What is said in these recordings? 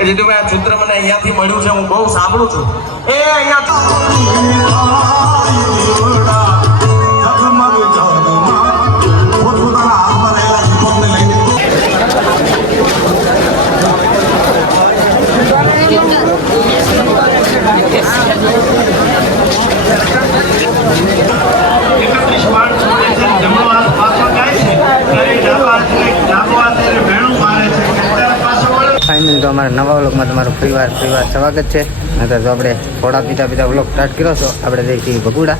કે જીતુભાઈ આ ચિત્ર મને અહીંયાથી મળ્યું છે, હું બહુ સાંભળું છું. એ અહીંયા ફાઇનલ તો અમારા નવા વ્લોગમાં તમારું પરિવાર સ્વાગત છે. નતર તો આપણે થોડા પીતા વ્લોગ સ્ટાર્ટ કર્યો છો. આપણે જઈ છીએ બગુડા,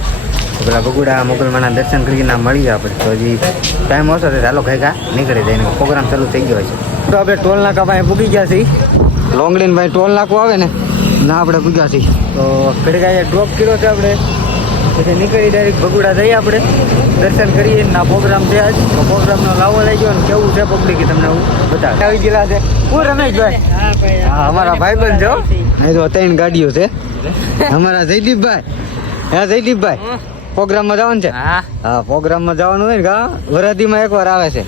તો પેલા બગુડા મોગલમાના દર્શન કરીને મળીએ આપણે. તો હજી ટાઈમ ઓછો છે, ચાલો ઘેગા નીકળી જાય, પ્રોગ્રામ ચાલુ થઈ ગયો છે. તો આપણે ટોલ નાકા પાસે પૂગી ગયા છીએ. લોંગડીન ભાઈ ટોલ નાકું આવે ને ના આપણે પૂગ્યા છીએ. તો ઘડી કાંઈ ડ્રોપ કર્યો છે આપણે, પછી નીકળી ડાયરેક્ટ બગુડા જઈએ આપણે, દર્શન કરીએ. ના પ્રોગ્રામ છે આજ, તો પ્રોગ્રામનો લાવો લઈ ગયો ને કેવું છે પબ્લિક તમને હું બતાવ. આવી ગયેલા છે હું રમેશભાઈ, હા અમારા ભાઈબંધ છો. અહીં તો 3 ગાડીઓ છે. અમારા જયદીપભાઈ, હા જયદીપભાઈ પ્રોગ્રામમાં જવાનું છે. હા પ્રોગ્રામમાં જવાનું હોય ને કા વરાદીમાં એકવાર આવે છે.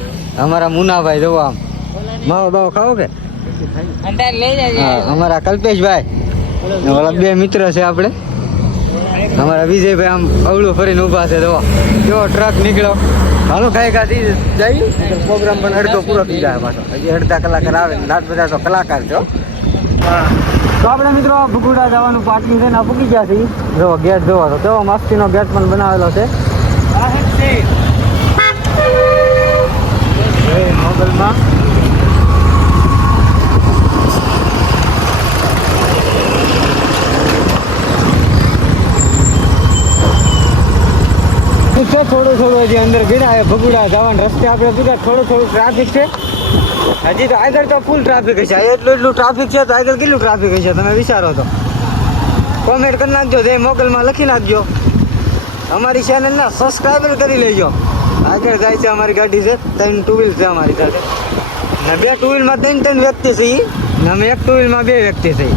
અમારા મુનાભાઈ જોવો આમ માવો બાવો ખાવો કે, અમારા કલ્પેશભાઈ ઓલા 2 મિત્ર છે આપણે. અમારા વિજયભાઈ આમ અવળું ફરીને ઊભા છે. જો કેવો ટ્રક નીકળ્યો. હાલો કાંઈ કાંઈ જઈ પ્રોગ્રામ પણ અડધો પૂરો થઈ જાય પાછો. હજી અડધા કલાકાર આવે ને રાત બધા તો કલાકાર છો. તો આપણે મિત્રો બગુડા જવાનું પાર્કિંગ છે ને પૂકી ગયા છીએ. જો ગેટ જોવો તો કેવો મસ્તીનો ગેટ પણ બનાવેલો છે મોગલમાં. થોડું હજી અંદર ભીડા બગુડા જવાના રસ્તે આપણે પૂરા થોડું ટ્રાફિક છે. હજી તો આગળ તો ફૂલ ટ્રાફિક હશે. એટલું ટ્રાફિક છે તો આગળ કેટલું ટ્રાફિક હશે તમે વિચારો તો કોમેન્ટ કરી નાખજો, જે મોગલમાં લખી નાખજો. અમારી ચેનલના સબસ્ક્રાઈબર કરી લેજો. આગળ જાય છે અમારી ગાડી છે, 3 ટુ વ્હીલ છે અમારી સાથે, ને 2 ટુ વ્હીલમાં 3 વ્યક્તિ છે ને અમે 1 ટુ વ્હીલમાં 2 વ્યક્તિ છે.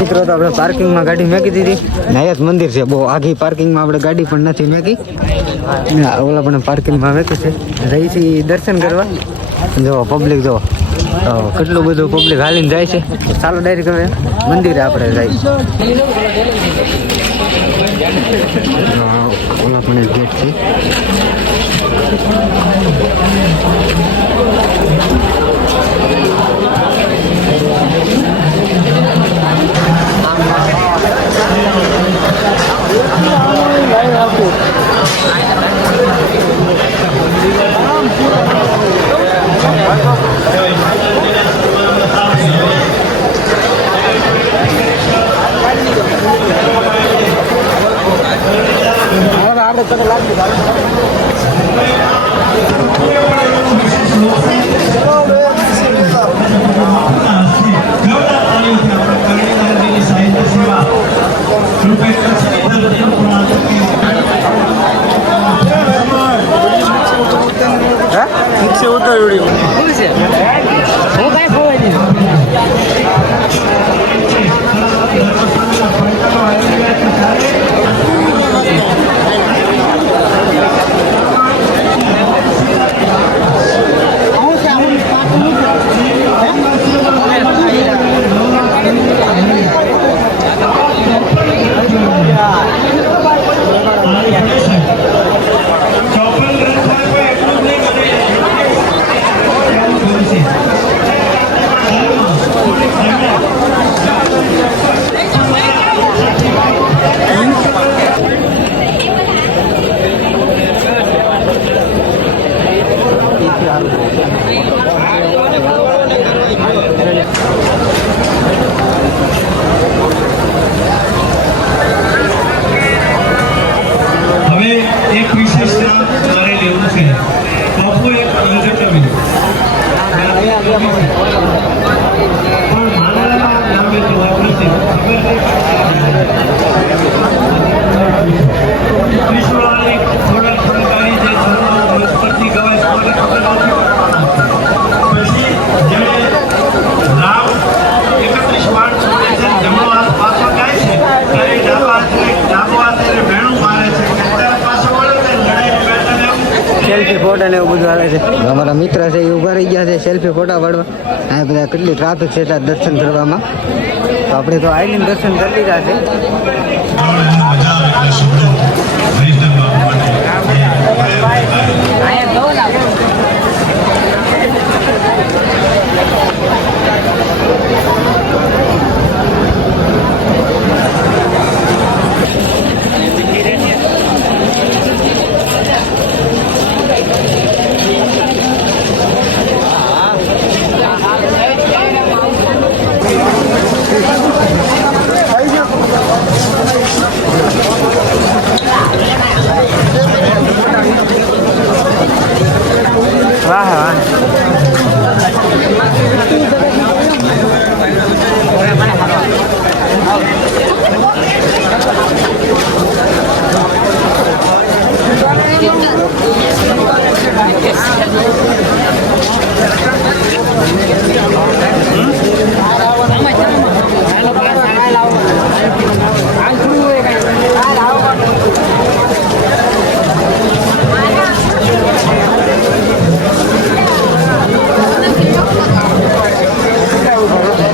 મિત્રો તો આપણે પાર્કિંગમાં ગાડી મેકી દીધી. નાયત મંદિર છે, બહુ આઘી પાર્કિંગમાં આપણે ગાડી પણ નથી મેકી. ઓલા પણ પાર્કિંગમાં મેકી છે. રહી છે દર્શન કરવા. જો પબ્લિક જો કેટલું બધું પબ્લિક હાલીને જાય છે. ચાલો ડાયરેક્ટ હવે મંદિરે આપણે જાય. ઓલા પણ એક ગેટ છે. સેલ્ફી ફોટો ને એવું બધું આવે છે. અમારા મિત્ર છે એ ઊભા રહી ગયા છે સેલ્ફી ફોટા પાડવા. આ બધા કેટલી ટ્રાફિક છે ત્યાં દર્શન કરવામાં. તો આપણે તો આવીને દર્શન કરી લીધા છે. વાહ વાહ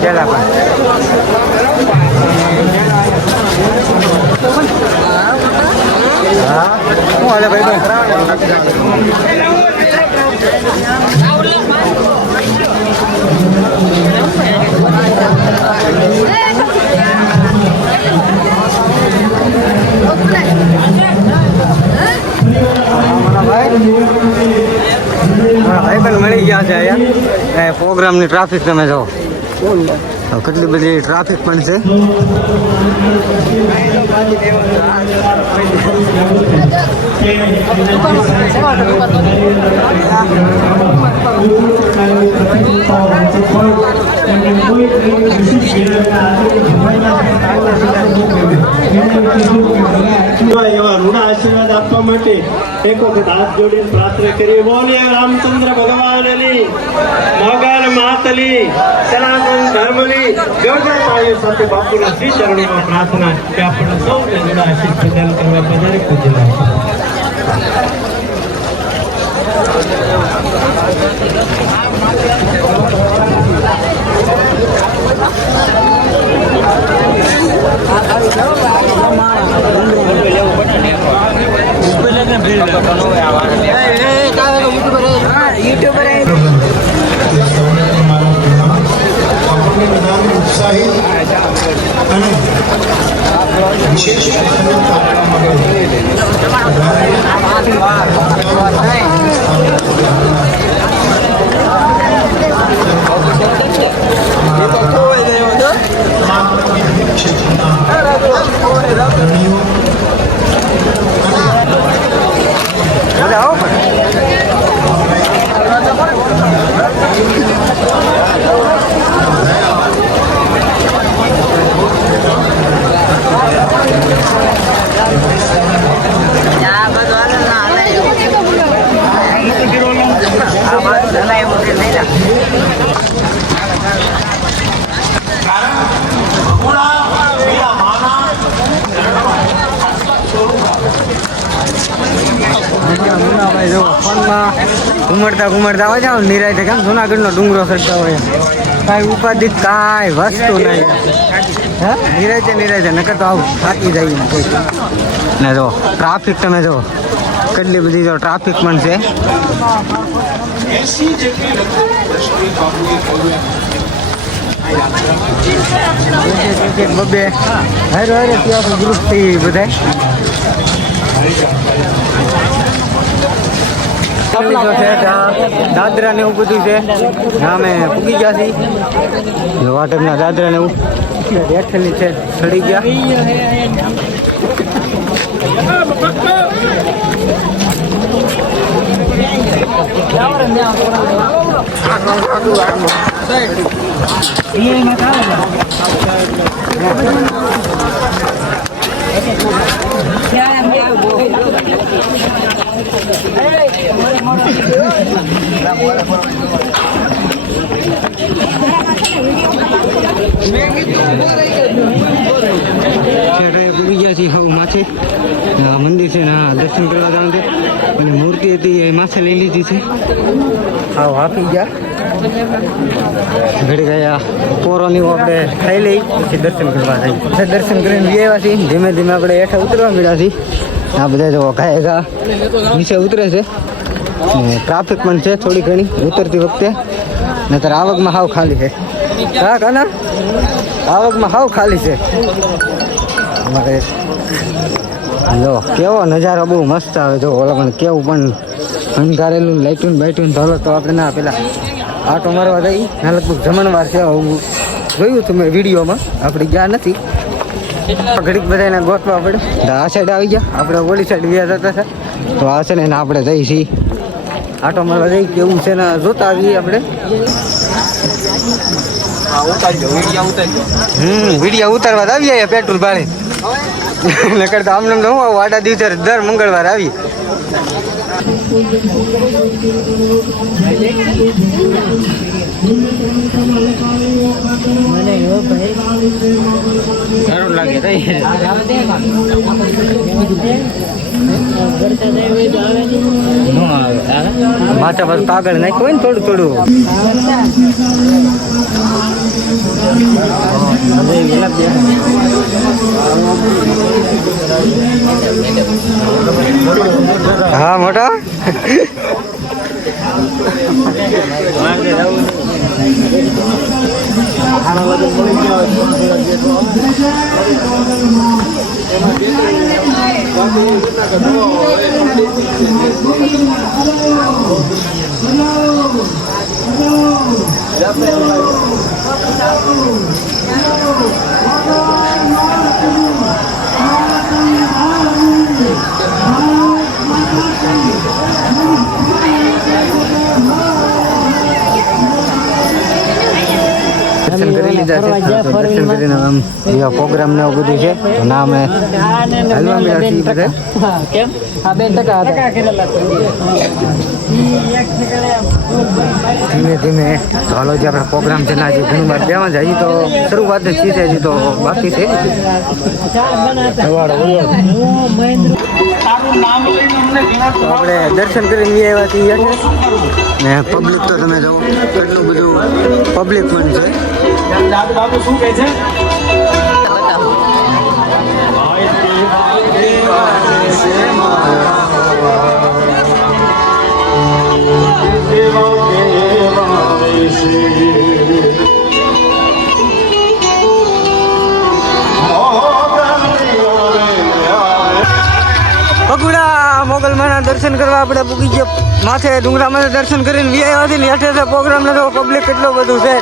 ચલા પણ હા શું હાલે ભાઈ ભાઈ પણ મળી ગયા છે અહીંયા પ્રોગ્રામની ટ્રાફિક તમે જો કેટલી બધી ટ્રાફિક પણ છે. એવા ઋણ આશીર્વાદ આપવા માટે એક વખત હાથ જોડીને પ્રાર્થના કરીએ. બોલીએ રામચંદ્ર ભગવાનની મોગલ માતલી સનાતન ધર્મની ગરજા તાળીઓ સાથે બાપુના શ્રી ચરણોમાં પ્રાર્થના કે આપણને સૌને ઋણ આશીર્વાદ પ્રદાન કરવા બધાને પૂજેલા ઉત્સાહિત અને વિશેષ ઘુમડતા હોય જાવ નિરાય કેમ જુનાગઢનો ડુંગરો ચડતા હોય કાંઈ ઉપાધિ કાંઈ વસ્તુ નહીં. હા નિરાય નકર તો આવું થાકી જાય ને. જો ટ્રાફિક તમે જો કેટલી બધી જો ટ્રાફિક પણ છે. બબે હારે ત્યાં ગ્રુપ થઈ બધા દાદરા ને એવું બધું છે. અમે પૂગી ગયા છીએ વાટકના દાદરા ને એવું બેઠેલી છે ચડી ગયા. પૂરી ગયા છીએ હવે માથે આ મંદિર છે ને આ દર્શન કરવા જવાનું છે અને મૂર્તિ હતી એ માથે લઈ લીધી છે હા હાફી ગયા ઘડી ગયા પોરોની આપણે ખાઈ લઈ પછી દર્શન કરવા જઈએ દર્શન કરીને આવ્યા છીએ ધીમે ધીમે આપણે હેઠા ઉતરવા મળ્યા છીએ આ બધા જો ઘાય નીચે ઉતરે છે ટ્રાફિક પણ છે થોડી ઘણી ઉતરતી વખતે નહીતર આવકમાં હાવ ખાલી છે હા કાના આવકમાં હાવ ખાલી છે અમારે જો કેવો નજારો બહુ મસ્ત આવે જો ઓલા પણ કેવું પણ અંધારેલું લાઇટું બાઇટું ધોલો તો આપણે ના પેલા આટો મારવા જઈ ના લગભગ જમણવાર છે હું જોયું હતું મેં વિડીયોમાં આપણે ગયા નથી ઘડીક બધાને ગોતવા પડે આ સાઈડ આવી ગયા આપણે ઓલી સાઈડ વ્યા જતા હતા તો આ છે ને આપણે જઈ છીએ આટો મારવા જઈ કેવું છે ને જોતા આવીએ આપણે વિડીયો ઉતારવા આવી જાય પેટ્રોલ ભાડે નકર તો આમને હું આવું આડા દિવસે દર મંગળવાર આવી સારું લાગે માથા પર કાગળ નાખ્યું હોય ને થોડું થોડું હા મોટા દર્શન કરી લીધા છે દર્શન કરીને આમ પ્રોગ્રામ ને એવું બધું છે ના અમે હાલવા મળ્યા છીએ બધા ધીમે ધીમે ચાલો જે આપણે પ્રોગ્રામ છે ને આજે ઘણી વાર બેમાં જ હજી તો શરૂઆત જ છે હજી તો બાકી છે આપણે દર્શન કરીને આવ્યા છીએ ને પબ્લિક તો તમે જો કેટલું બધું પબ્લિક પણ છે બાબુ શું કહે છે બગુડા મોગલમાના દર્શન કરવા આપણે પૂગી ગયા માથે ડુંગરામાં દર્શન કરીને વ્યાયા હતી ને હેઠે પ્રોગ્રામ ને તો પબ્લિક કેટલું બધું છે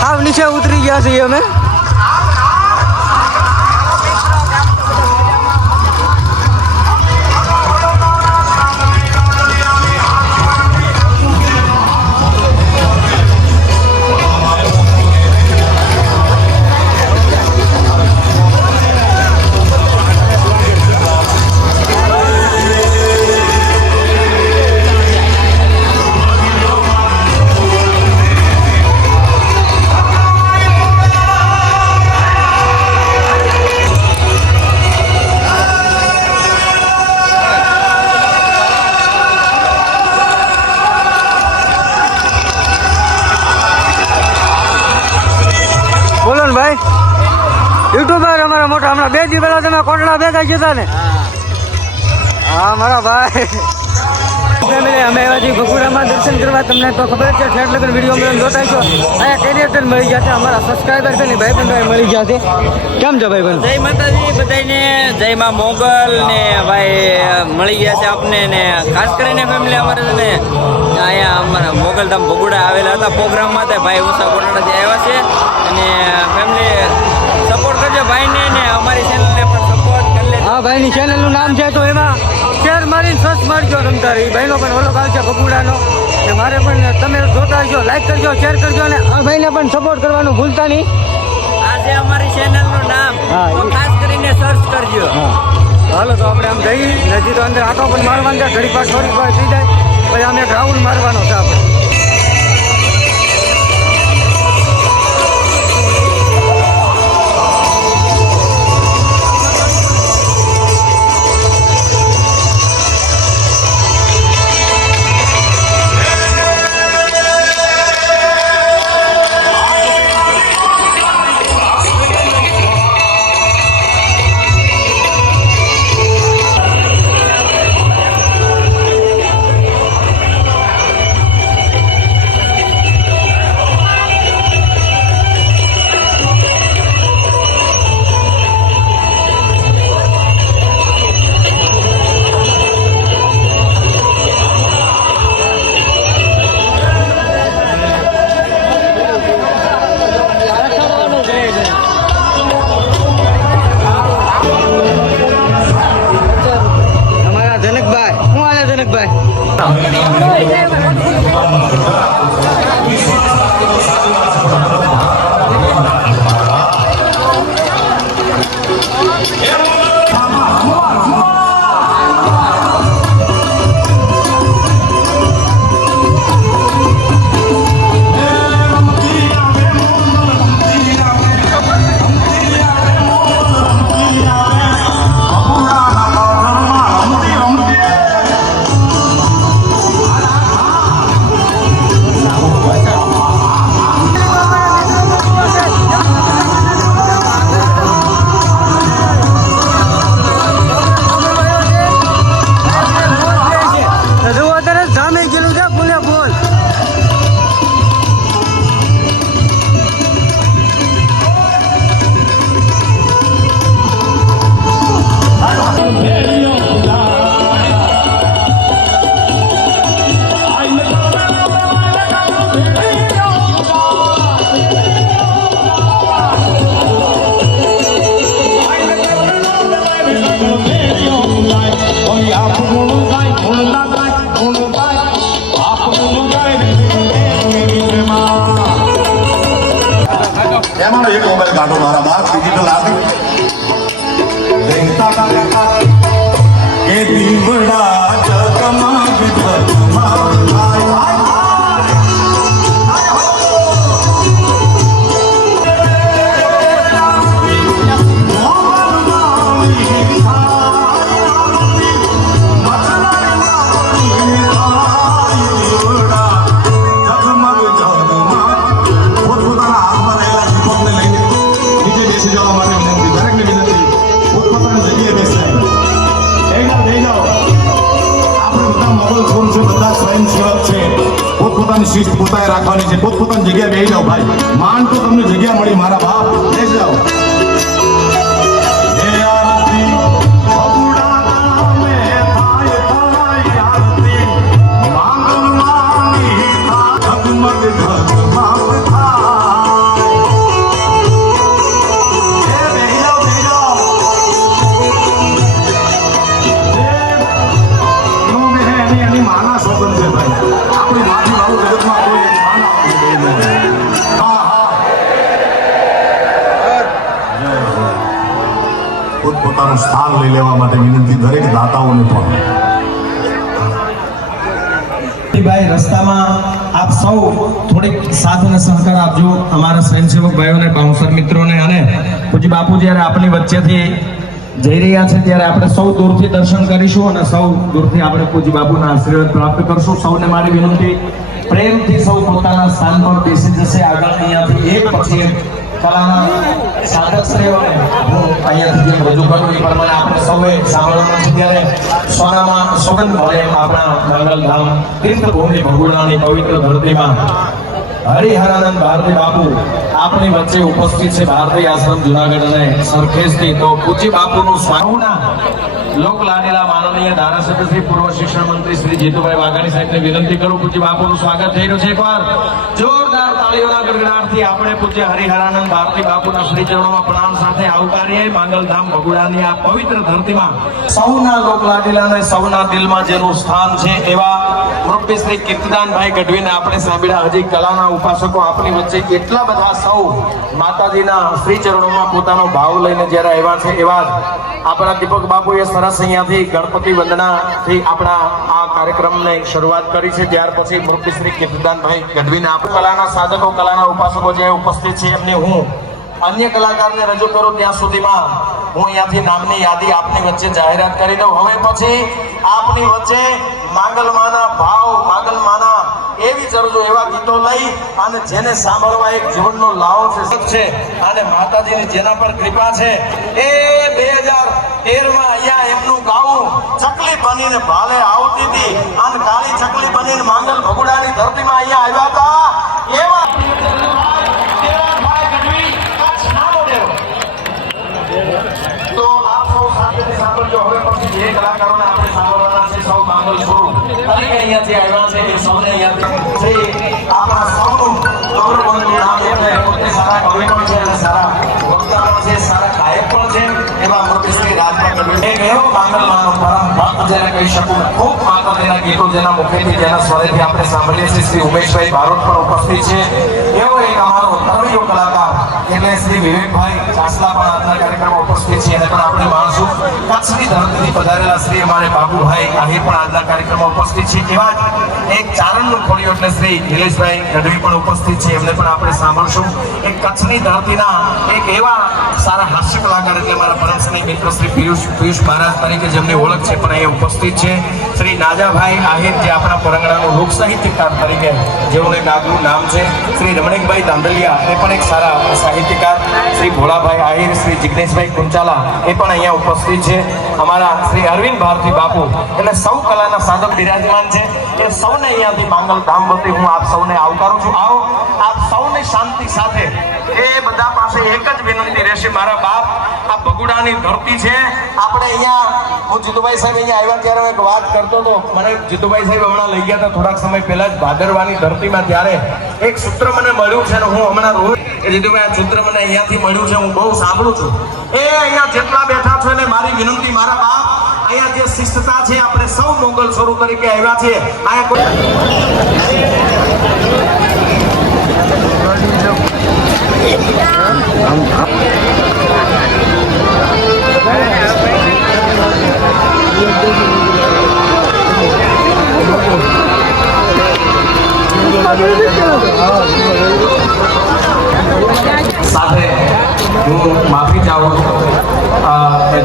હાવ નીચે ઉતરી ગયા છીએ અમે યુટ્યુબર અમારા મોટા હમણાં 2 દી પહેલા તમે કોટડા ભેગા જતા ને હા મારા ભાઈ અમે એવા છીએ બગુડામાં દર્શન કરવા તમને તો ખબર છે ઠેઠ લગન વિડીયો મેં જોતા છો અહીંયા કેરિયર મળી જશે અમારા સબસ્ક્રાઈબર છે ને ભાઈ બંધ મળી જશે કેમ છે ભાઈ બંધ જય માતાજી બધાને જય માં મોગલ ને ભાઈ મળી ગયા છે આપને ને ખાસ કરીને ફેમિલી અમારે છે ને અહીંયા અમારા મોગલધામ બગુડા આવેલા હતા પ્રોગ્રામમાં તે ભાઈ ઉષા કોટડાથી આવ્યા છે અને ફેમિલી સપોર્ટ કરજો ભાઈને ને અમારી ચેનલને પણ સપોર્ટ કરી લેજો હા ભાઈની ચેનલનું નામ છે તો એમાં શેર મારીને સર્ચ મારજો રમતા રહી ભાઈનો પણ ઓલો કાલ છે બગુડાનો ને મારે પણ તમે જોતા હશો લાઈક કરજો શેર કરજો અને આ ભાઈને પણ સપોર્ટ કરવાનું ભૂલતા નહીં આ છે અમારી ચેનલનું નામ હા, તો ખાસ કરીને સર્ચ કરજો. હાલો તો આપણે આમ જઈ નજી તો અંદર આટો પણ મારવાનો છે, ઘડી પાસ થોડીક વાર થઈ જાય પછી આમ એક રાઉન્ડ મારવાનો છે આપણે. એમાં એક મોબાઈલ કાઢો મારા બાપ ડિજિટલ આપી એ દીવડા જગમગ શિસ્ત પોતાએ રાખવાની છે. પોતપોતાની જગ્યાએ બેસી જાઓ ભાઈ. માન તો તમને જગ્યા મળી મારા બાપ. બેસી જાઓ. પોતાનું સ્થાન લઈ લેવા માટે વિનંતી દરેક દાતાઓને પણ. ભાઈ રસ્તામાં આપ સૌ થોડીક સાથ અને સહકાર આપજો અમારા સ્વયંસેવક ભાઈઓને, બાઉન્સર મિત્રોને. અને પૂજ્ય બાપુ જ્યારે આપણી વચ્ચેથી જઈ રહ્યા છે ત્યારે આપણે સૌ દૂરથી દર્શન કરીશું અને સૌ દૂરથી આપણે પૂજ્ય બાપુના આશીર્વાદ પ્રાપ્ત કરશું. સૌને મારી વિનંતી, પ્રેમથી સૌ પોતાના સ્થાન પર બેસી જશે. આગળ અહીંયાથી એક પછી એક કલાના સાધકશ્રીઓને હું અહીંયાથી જેમ રજૂ કરું એ પ્રમાણે આપણે સૌએ સાંભળવાનું છે. ત્યારે સોનામાં સોગંદ ભરે આપણા મંગલધામ તીર્થભૂમિ ભગુડાની પવિત્ર ધરતીમાં હરિહરાનંદ ભારતી બાપુ આપણી વચ્ચે ઉપસ્થિત છે. ભારતી આશ્રમ જુનાગઢ અને સરખેજથી. તો પૂજ્ય બાપુનું સ્વામીના લોક લાડેલા માનવ માનનીય ધારાસભ્ય શ્રી પૂર્વ શિક્ષણ મંત્રી શ્રી જીતુભાઈ વાઘાણી સાહેબને વિનંતી કરું, પૂજ્ય બાપુનું સ્વાગત થઈ રહ્યું છે. એકવાર જોરદાર તાળીઓના ગડગડાટથી આપણે પૂજ્ય હરિહરાનંદ ભારતી બાપુના શ્રી ચરણોમાં પ્રણામ સાથે આવકારીએ. માંગલધામ ભગુડાની આ પવિત્ર ધરતીમાં સૌના લોકલાડીલા અને સૌના દિલમાં જેનું સ્થાન છે એવા મુરબ્બી શ્રી કીર્તિદાનભાઈ ગઢવીને આપણે સાંભળ્યા. હજી કલાના ઉપાસકો આપણી વચ્ચે એટલા બધા સૌ માતાજીના શ્રી ચરણોમાં પોતાનો ભાવ લઈને જ્યારે આવ્યા છે એવા જ આપણા દીપક બાપુએ સરસ અહીંયાથી ગણપતિ વંદનાથી આપણા આ કાર્યક્રમને શરૂઆત કરી છે. ત્યાર પછી મુરબ્બી શ્રી કીર્તિદાનભાઈ ગઢવીને આપણે કલાના સાધકો, કલાના ઉપાસકો જે ઉપસ્થિત છે એમને હું અન્ય કલાકારને રજૂ કરું ત્યાં સુધીમાં હું અહીંયાથી નામની યાદી આપની વચ્ચે જાહેરાત કરી દઉં. હવે પછી આપની વચ્ચે માંગલમાના ભાવ, માંગલમાના એવી ચરજો, એવા ગીતો લઈ અને જેને સાંભળવા એક જીવનનો લાવો છે અને માતાજીની જેના પર કૃપા છે એ 2013માં અહીંયા એમનું ગાવું ચકલી બનીને ભાલે આવતી હતી અને કાળી ચકલી બનીને માંગલ ભગુડાની ધરતીમાં અહીંયા આવ્યા હતા. એવા તો આપ સૌ સાથે સાંભળજો. હવે પછી જે કલાકારોને આપણે સાંભળવાના છે સૌ માંગલ સ્વરૂપ અને અહીંયાથી આવ્યા છે એ સૌને અહીંયાથી શ્રી આપણા સૌનું ગૌરવવંતું નામ એટલે પોતે સારા કવિ પણ છે અને સારા વક્તા પણ છે, સારા ગાયક પણ છે એવા મુરબ્બી શ્રી રાજભાઈ ગઢવી. એક એવો માંગલમાનો પરમ ભક્ત જેને કહી શકું, ખૂબ માતાજીના ગીતો જેના મુખેથી, જેના સ્વરેથી આપણે સાંભળીએ છીએ. શ્રી ઉમેશભાઈ બારોટ પણ ઉપસ્થિત છે. એવો એક અમારો તરવૈયો કલાકાર એટલે શ્રી વિવેકભાઈ ચાસલા પણ આજના કાર્યક્રમમાં ઉપસ્થિત છે. એને પણ આપણે માણશું. કચ્છની ધરતીથી પધારેલા શ્રી અમારે બાબુભાઈ આહિર પણ આજના કાર્યક્રમમાં ઉપસ્થિત છે. એવા જ એક ચારણનું ખોડિયો એટલે શ્રી નિલેશભાઈ ગઢવી પણ ઉપસ્થિત છે. એમને પણ આપણે સાંભળશું. એક કચ્છની ધરતીના એક એવા સારા હાસ્ય કલાકાર એટલે મારા પરમ સ્નેહી મિત્ર શ્રી પિયુષ મહારાજ તરીકે જેમની ઓળખ છે પણ અહીંયા ઉપસ્થિત છે. શ્રી નાજાભાઈ આહિર જે આપણા પરંગણાનું લોક સાહિત્યકાર તરીકે જેવું એક આગવું નામ છે. શ્રી રમણીકભાઈ દાંદલિયા એ પણ એક સારા સાહિત્યકાર. શ્રી ભોળાભાઈ આહિર, શ્રી જિગ્નેશભાઈ કુંચાલા એ પણ અહીંયા ઉપસ્થિત છે. અમારા શ્રી અરવિંદ ભારતી બાપુ એટલે સૌ કલાના સાધક બિરાજમાન છે. એ સૌને અહીંયાથી માંગલ ધામ વતી હું આપ સૌને આવકારું છું. આવો આપ સૌની શાંતિ સાથે એ બધા પાસે એક જ વિનંતી રહેશે. મારા બાપ, આ ભગુડાની ધરતી છે. આપણે અહીંયા હું જીતુભાઈ સાહેબ અહીંયા આવ્યા ત્યારે એક વાત કરતો હતો. મને જીતુભાઈ સાહેબ હમણાં લઈ ગયા હતા થોડાક સમય પહેલા જ ભાદરવાની ધરતીમાં. ત્યારે એક સૂત્ર મને મળ્યું છે અને હું હમણાં રોજ જીતુભાઈ આ સૂત્ર મને અહીંયાથી મળ્યું છે, હું બહુ સાંભળું છું. એ અહીંયા જેટલા બેઠા છો ને મારી વિનંતી, મારા બાપ, અહીંયા જે શિસ્તતા છે, આપણે સૌ મોગલ સ્વરૂપ તરીકે આવ્યા છીએ. અહીંયા કોઈ સાથે હું માફી ચાહું છું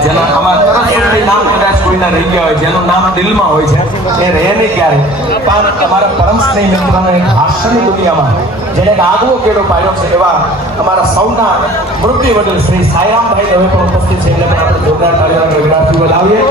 જેના અમારા નામ કદાચ કોઈના રહી ગયા હોય, જેનું નામ દિલમાં હોય છે એ રહે નહીં ક્યારે. પણ અમારા પરમ સ્નેહી મિત્રોને એક હાસ્યની દુનિયામાં જેને એક આગવો કેળો પાડ્યો છે એવા અમારા સૌના મુરબ્બી વડીલ શ્રી સાયરામભાઈ હવે પણ ઉપસ્થિત છે. એટલે પણ આપણે જોરદાર તાળીઓના ગગડાટથી વધાવીએ.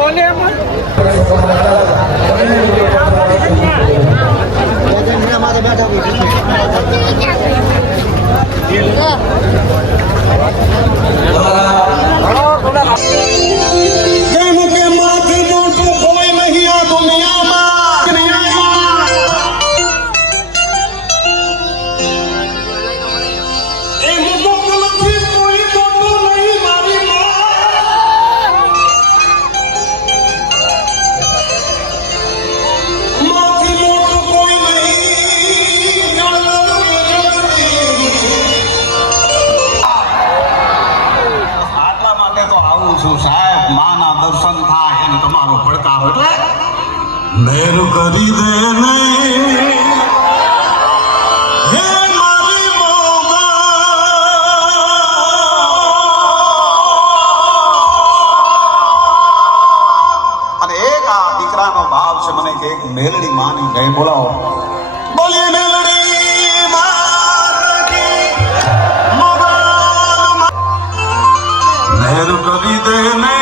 મેર કરી દે નહીં હે મારી મોગા, અને એક આ દીકરાનો ભાવ છે મને કે એક મેલડી માની ગઈ. બોલાવો, બોલીએ મેલડી માતા કી મોગલ. મેર કરી દે નહીં